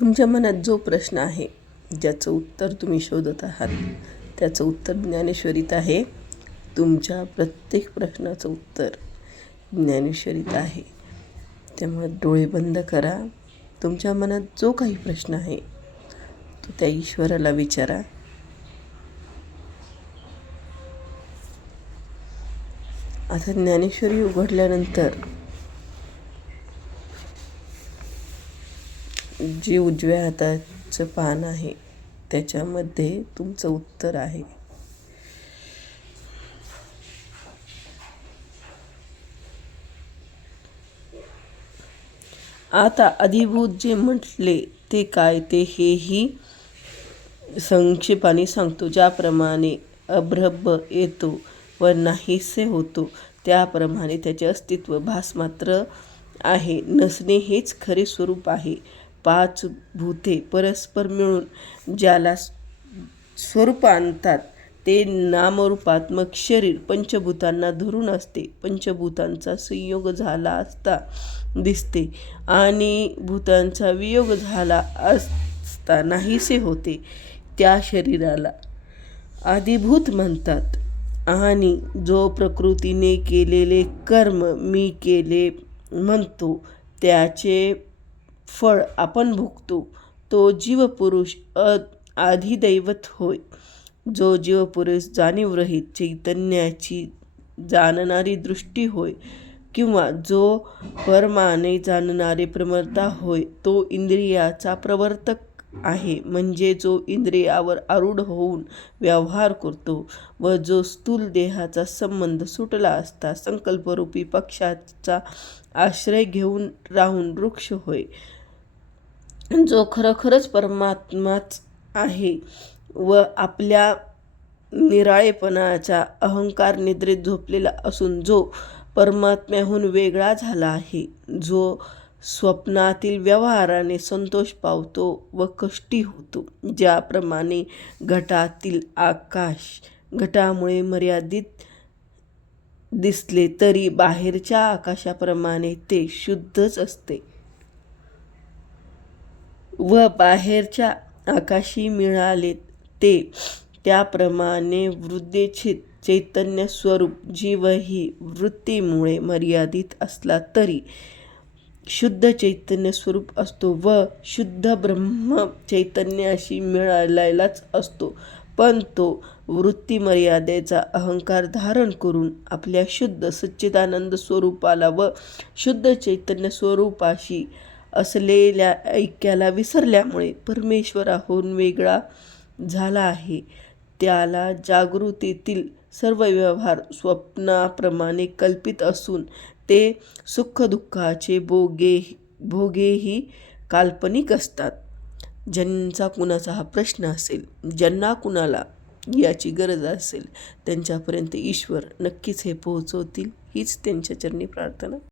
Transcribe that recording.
तुमच्या मनात जो प्रश्न आहे ज्याचं उत्तर तुम्ही शोधत आहात त्याचं उत्तर ज्ञानेश्वरीत आहे. तुमच्या प्रत्येक प्रश्नाचं उत्तर ज्ञानेश्वरीत आहे. त्यामुळे डोळे बंद करा. तुमच्या मनात जो काही प्रश्न आहे तो त्या ईश्वराला विचारा. आता ज्ञानेश्वरी उघडल्यानंतर जी उजव्या हाताचं पान आहे त्याच्यामध्ये तुमचं उत्तर आहे. आता अधिभूत जे म्हटले ते काय ते हेही संक्षेपाने सांगतो. ज्याप्रमाणे अभ्रभ येतो व नाहीसे होतो त्याप्रमाणे त्याचे अस्तित्व भास मात्र आहे. नसणे हेच खरे स्वरूप आहे. पाच भूते परस्पर मिळून ज्याला स्वरूप आणतात ते नामरूपात्मक शरीर पंचभूतांना धरून असते. पंचभूतांचा संयोग झाला असता दिसते आणि भूतांचा वियोग झाला असता नाहीसे होते. त्या शरीराला आदिभूत म्हणतात. आणि जो प्रकृतीने केलेले कर्म मी केले म्हणतो त्याचे फळ आपण भोगतो तो जीवपुरुष अ आधिदैवत होय. जो जीवपुरुष जाणीवरहित चैतन्याची जाणणारी दृष्टी होय किंवा जो परमाने जाणणारे प्रमर्ता होय तो इंद्रियाचा प्रवर्तक आहे. म्हणजे जो इंद्रियावर आरूढ होऊन व्यवहार करतो व जो स्थूल देहाचा संबंध सुटला असता संकल्परूपी पक्षाचा आश्रय घेऊन राहून वृक्ष होय. जो खरोखरच परमात्माच आहे व आपल्या निराळेपणाच्या अहंकार निद्रेत झोपलेला असून जो परमात्म्याहून वेगळा झाला आहे जो स्वप्नातील व्यवहाराने संतोष पावतो व कष्टी होतो ज्याप्रमाणे घटातील आकाश घटामुळे मर्यादित दिसले तरी बाहेरच्या आकाशाप्रमाणे ते शुद्धच असते. व बाहेरच्या आकाशी मिळाले ते. त्याप्रमाणे वृद्धेच्छित चैतन्य स्वरूप जीव ही वृत्तीमुळे मर्यादित असला तरी शुद्ध चैतन्य स्वरूप असतो व शुद्ध ब्रह्म चैतन्याशी मिळालेलाच असतो. पण तो वृत्ती मर्यादेचा अहंकार धारण करून आपल्या शुद्ध सच्चिदानंद स्वरूपाला व शुद्ध चैतन्य स्वरूपाशी असलेल्या ऐक्याला विसरल्यामुळे परमेश्वराहून वेगळा झाला आहे. त्याला जागृतीतील सर्व व्यवहार स्वप्नाप्रमाणे कल्पित असून ते सुखदुःखाचे भोगे भोगेही काल्पनिक असतात. ज्यांचा कुणाचा हा प्रश्न असेल ज्यांना कुणाला याची गरज असेल त्यांच्यापर्यंत ईश्वर नक्कीच हे पोहोचवतील. हीच त्यांच्या चरणी प्रार्थना.